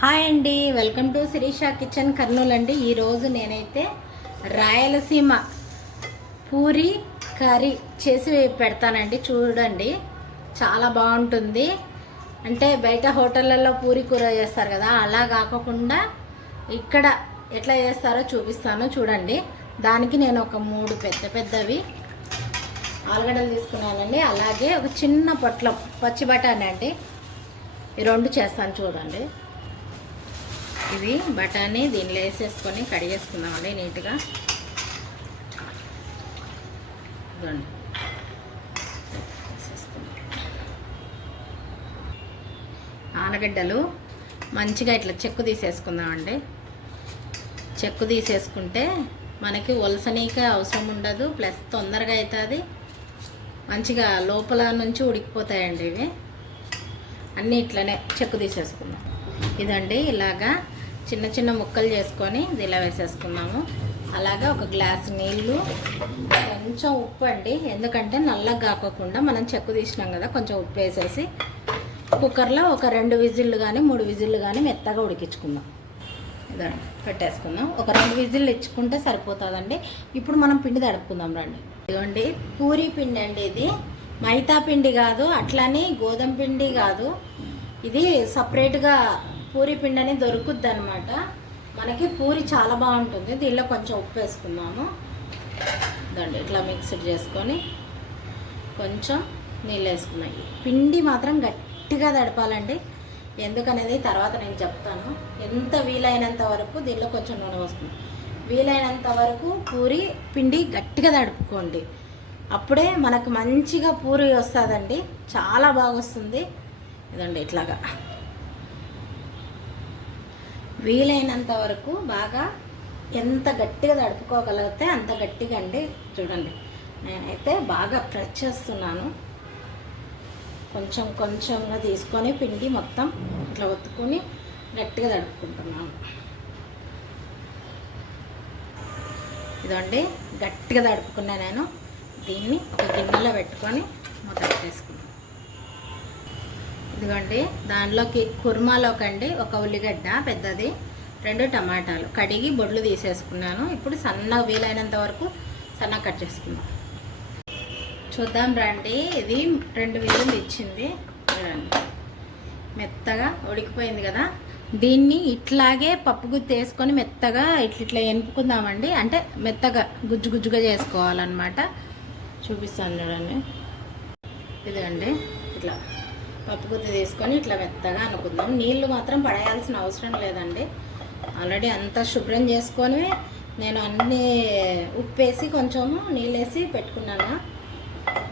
Hi అండి, welcome to Sirisha kitchen Kurnool అండి. ఈరోజు నేనైతే రాయలసీమ పూరి కర్రీ చేసి పెడతానండి. చూడండి, చాలా బాగుంటుంది. అంటే బయట హోటళ్ళల్లో పూరి కూర చేస్తారు కదా, అలా కాకుండా ఇక్కడ ఎట్లా చేస్తారో చూపిస్తాను. చూడండి, దానికి నేను ఒక 3 పెద్దవి ఆలుగడ్డలు తీసుకున్నానండి. అలాగే ఒక చిన్న పొట్లం పచ్చి బఠానీ అండి. ఈ 2 చేస్తాను. చూడండి, ఇవి బఠానీ దీనిలో వేసేసుకొని కడిగేసుకుందామండి నీట్గా. ఇదండి వేసేసుకుందాం. ఆలుగడ్డలు మంచిగా ఇట్లా చెక్కు తీసేసుకుందామండి. చెక్కు తీసేసుకుంటే మనకి వలసనీక అవసరం ఉండదు, ప్లస్ తొందరగా అవుతుంది. మంచిగా లోపల నుంచి ఉడికిపోతాయండి. ఇవి అన్నీ ఇట్లనే చెక్కు తీసేసుకుందాం. ఇదండి, ఇలాగా చిన్న చిన్న ముక్కలు చేసుకొని ఇలా వేసేసుకున్నాము. అలాగే ఒక గ్లాస్ నీళ్ళు, కొంచెం ఉప్పు అండి, ఎందుకంటే నల్లగా కాకోకుండా మనం చెక్కు తీసినాం కదా, కొంచెం ఉప్పు వేసేసి కుక్కర్లో ఒక 2 విజిల్లు కానీ 3 విజిల్లు కానీ మెత్తగా ఉడికించుకుందాం. ఇదండి పెట్టేసుకుందాం. ఒక 2 విజిల్లు ఇచ్చుకుంటే సరిపోతుందండి. ఇప్పుడు మనం పిండి తడుపుకుందాం రండి. ఇదిగోండి పూరీ పిండి అండి. ఇది మైదా పిండి కాదు, అట్లని గోధుమ పిండి కాదు. ఇది సపరేట్గా పూరి పిండి అని దొరుకుద్ది అనమాట. మనకి పూరి చాలా బాగుంటుంది. దీనిలో కొంచెం ఉప్పు వేసుకుందాము. దాన్ని ఇట్లా మిక్స్డ్ చేసుకొని కొంచెం నీళ్ళు వేసుకున్నాయి. పిండి మాత్రం గట్టిగా తడపాలండి. ఎందుకనేది తర్వాత నేను చెప్తాను. ఎంత వీలైనంత వరకు దీనిలో కొంచెం నూనె పోసుకుందాం. వీలైనంత వరకు పూరి పిండి గట్టిగా తడుపుకోండి. అప్పుడే మనకు మంచిగా పూరి వస్తుందండి, చాలా బాగా వస్తుంది. ఇదండి ఇట్లాగా వీలైనంత వరకు బాగా ఎంత గట్టిగా తడుపుకోగలిగితే అంత గట్టిగా అండి. చూడండి, నేనైతే బాగా ప్రెస్ చేస్తున్నాను. కొంచెం కొంచెంగా తీసుకొని పిండి మొత్తం ఇట్లా ఒత్తుకొని గట్టిగా తడుపుకుంటున్నాను. ఇదండి గట్టిగా తడుపుకున్నా నేను. దీన్ని ఒక గిన్నెలో పెట్టుకొని మూత పెట్టేసుకున్నాను. ఇదిగోండి, దానిలోకి కుర్మాలోకండి ఒక ఉల్లిగడ్డ పెద్దది, 2 టమాటాలు కడిగి బొడ్లు తీసేసుకున్నాను. ఇప్పుడు సన్నగా వీలైనంత వరకు సన్నగా కట్ చేసుకున్నాను. చూద్దాం రండి. ఇది 2 విజిల్లు ఇచ్చింది. మెత్తగా ఉడికిపోయింది కదా. దీన్ని ఇట్లాగే పప్పు గుత్తి వేసుకొని మెత్తగా ఇట్లా ఎనుపుకుందామండి. అంటే మెత్తగా గుజ్జు గుజ్జుగా చేసుకోవాలన్నమాట. చూపిస్తాను చూడండి. ఇదండి, ఇట్లా పప్పు గుత్తి తీసుకొని ఇట్లా మెత్తగా అనుకుందాం. నీళ్ళు మాత్రం పడేయాల్సిన అవసరం లేదండి. ఆల్రెడీ అంతా శుభ్రం చేసుకొని నేను అన్నీ ఉప్పేసి కొంచెము నీళ్ళు వేసి పెట్టుకున్నాను.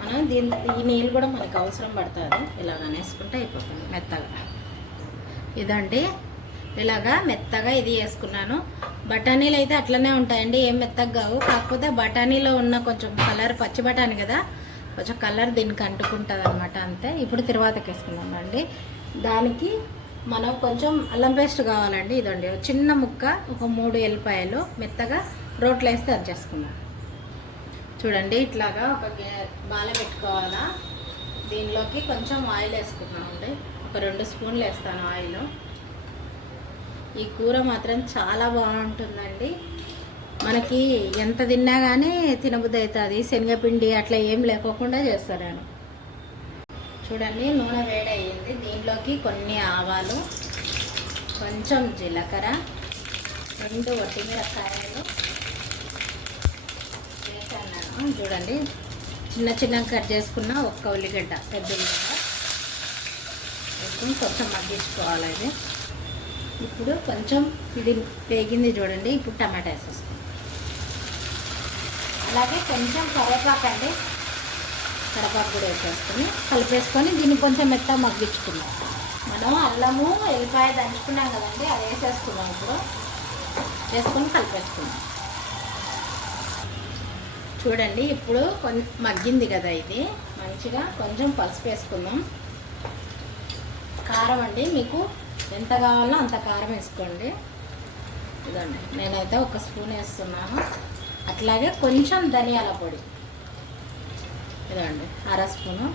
మనం ఈ నీళ్ళు కూడా మనకు అవసరం పడుతుంది. ఇలాగ వేసుకుంటే అయిపోతుంది మెత్తగా. ఇదండి, ఇలాగా మెత్తగా ఇది వేసుకున్నాను. బఠానీలు అయితే అట్లనే ఉంటాయండి, ఏం మెత్తగా కావు. కాకపోతే బఠానీలో ఉన్న కొంచెం కలర్, పచ్చి బఠానీ కదా, కొంచెం కలర్ దీనికి అంటుకుంటుంది అనమాట, అంతే. ఇప్పుడు తిరువాతకి వేసుకున్నామండి. దానికి మనం కొంచెం అల్లం పేస్ట్ కావాలండి. ఇదండి చిన్న ముక్క, ఒక 3 ఎల్లిపాయలు మెత్తగా రోట్లో వేస్తే అది చేసుకున్నాం. చూడండి, ఇట్లాగా ఒక బాల పెట్టుకోవాలా. దీనిలోకి కొంచెం ఆయిల్ వేసుకున్నామండి. ఒక 2 స్పూన్లు వేస్తాను ఆయిల్. ఈ కూర మాత్రం చాలా బాగుంటుందండి. మనకి ఎంత తిన్నా కానీ తినబుద్ధి అవుతుంది. శనగపిండి అట్లా ఏం లేకోకుండా చేస్తాను నేను. చూడండి, నూనె వేడయ్యింది. దీనిలోకి కొన్ని ఆవాలు, కొంచెం జీలకర్ర, 2 వట్టిమిరపకాయలు వేసాను. చూడండి, చిన్న చిన్న కట్ చేసుకున్న ఒక్క ఉల్లిగడ్డ, పెద్ద ఉల్లిగడ్డ వేసుకుని కొంచెం మగ్గించుకోవాలి. ఇది ఇప్పుడు కొంచెం ఇది వేగింది చూడండి. ఇప్పుడు టమాటా వేసేసుకోండి. అలాగే కొంచెం కరివేపాకు అండి, కరివేపాకు కూడా వేసేసుకొని కలిపేసుకొని దీన్ని కొంచెం మెత్తగా మగ్గించుకున్నాం. మనం అల్లము ఎల్లిపాయ దంచుకున్నాం కదండి, అది వేసేసుకున్నాం. ఇప్పుడు వేసుకొని కలిపేసుకున్నాం. చూడండి, ఇప్పుడు కొంచెం మగ్గింది కదా ఇది మంచిగా. కొంచెం పసుపు వేసుకుందాం. కారం అండి, మీకు ఎంత కావాలో అంత కారం వేసుకోండి. ఇదండి, నేనైతే 1 స్పూన్ వేస్తున్నాను. అట్లాగే కొంచెం ధనియాల పొడి, ఇదండి 1/2 స్పూను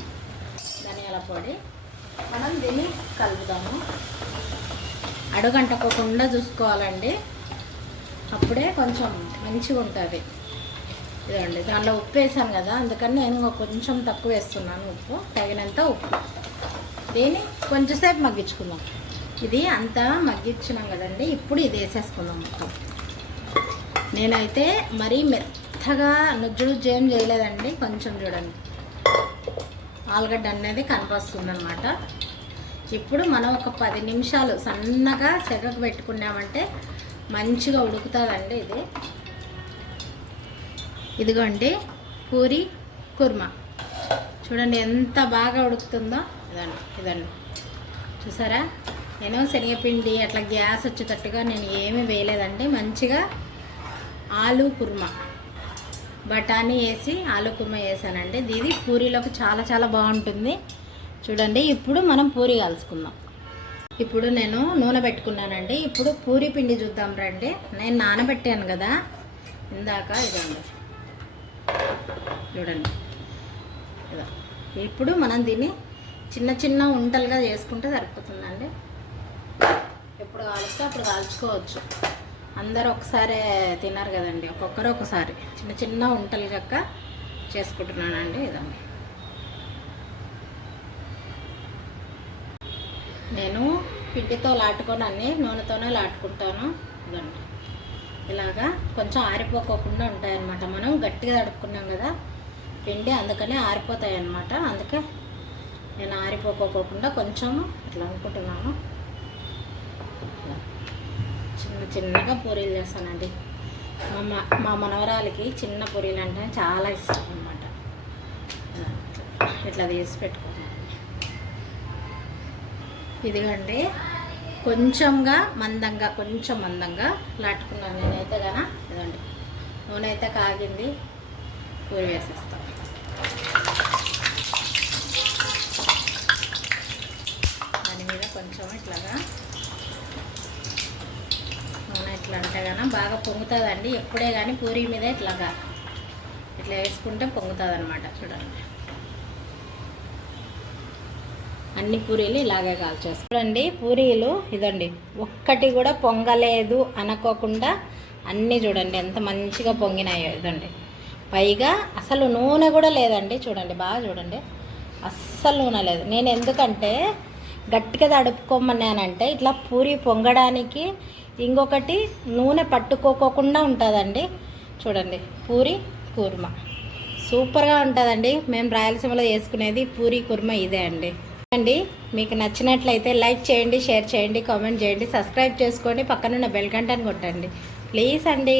ధనియాల పొడి. మనం దీన్ని కలుపుదాము. అడుగంటకోకుండా చూసుకోవాలండి, అప్పుడే కొంచెం మంచిగా ఉంటుంది. ఇదండి, దానిలో ఉప్పు వేసాను కదా, అందుకని నేను కొంచెం తక్కువ వేస్తున్నాను ఉప్పు, తగినంత ఉప్పు. దీన్ని కొంచెంసేపు మగ్గించుకుందాం. ఇది అంతా మగ్గించినాం కదండి, ఇప్పుడు ఇది వేసేసుకుందాం మొత్తం. నేనైతే మరీ మెత్తగా నుజ్జు ఏం చేయలేదండి, కొంచెం చూడండి ఆలుగడ్డ అనేది కనిపిస్తుంది అనమాట. ఇప్పుడు మనం ఒక 10 నిమిషాలు సన్నగా సెగకు పెట్టుకున్నామంటే మంచిగా ఉడుకుతుందండి. ఇదిగోండి పూరి కుర్మా చూడండి ఎంత బాగా ఉడుకుతుందో. ఇదండి చూసారా, నేను శనగపిండి అట్లా గ్యాస్ వచ్చేటట్టుగా నేను ఏమీ వేయలేదండి. మంచిగా ఆలు కుర్మా, బఠానీ వేసి ఆలు కుర్మా వేసానండి. ఇది పూరీలోకి చాలా చాలా బాగుంటుంది చూడండి. ఇప్పుడు మనం పూరి కాల్చుకుందాం. ఇప్పుడు నేను నూనె పెట్టుకున్నానండి. ఇప్పుడు పూరి పిండి చూద్దాం రండి. నేను నానబెట్టాను కదా ఇందాక, ఇదండి చూడండి. ఇప్పుడు మనం దీన్ని చిన్న చిన్న ఉంటలుగా చేసుకుంటే సరిపోతుందండి. ఎప్పుడు కాల్స్తే అప్పుడు కాల్చుకోవచ్చు. అందరూ ఒకసారి తిన్నారు కదండి, ఒక్కొక్కరు ఒకసారి చిన్న చిన్న ఉంటలుగా చేసుకుంటున్నానండి. ఇదండి, నేను పిండితో లాటుకొని అన్నీ నూనెతోనే లాటుకుంటాను. ఇదండి, ఇలాగా కొంచెం ఆరిపోకోకుండా ఉంటాయన్నమాట. మనం గట్టిగా తడుపుకున్నాం కదా పిండి, అందుకనే ఆరిపోతాయి అన్నమాట. అందుకే నేను ఆరిపోకోకుండా కొంచెం ఇట్లా అనుకుంటున్నాను. చిన్న చిన్నగా పూరీలు చేస్తానండి. మా మనవరాలకి చిన్న పూరీలు అంటే చాలా ఇష్టం అన్నమాట. ఇట్లా తీసి పెట్టుకున్నాను. ఇదిగండి కొంచెంగా కొంచెం మందంగా లాట్టుకున్నాను నేనైతే కదా. ఇదండి, నూనె అయితే కాగింది, పూరి వేసేస్తాను. దాని మీద కొంచెం ఇట్లాగా నూనె ఇట్లా అంటే కానీ బాగా పొంగుతుందండి. ఎప్పుడే కానీ పూరి మీద ఇట్లా వేసుకుంటే పొంగుతుంది అనమాట. చూడండి, అన్ని పూరీలు ఇలాగే కాల్చేస్తాం. చూడండి పూరీలు ఇదండి, ఒక్కటి కూడా పొంగలేదు అనుకోకుండా అన్నీ చూడండి ఎంత మంచిగా పొంగినాయో. ఇదండి, పైగా అసలు నూనె కూడా లేదండి. చూడండి బాగా చూడండి, అస్సలు నూనె లేదు. నేను ఎందుకంటే గట్టిగా తడుపుకోమన్నానంటే ఇట్లా పూరి పొంగడానికి ఇంకొకటి నూనె పట్టుకోకుండా ఉంటుందండి. చూడండి పూరి కుర్మా సూపర్గా ఉంటుందండి. మేము రాయలసీమలో చేసుకునేది పూరి కుర్మా ఇదే అండి. మీకు నచ్చినట్లయితే లైక్ చేయండి, షేర్ చేయండి, కామెంట్ చేయండి, సబ్స్క్రైబ్ చేసుకోండి, పక్కనున్న బెల్ గంటని కొట్టండి ప్లీజ్ అండి.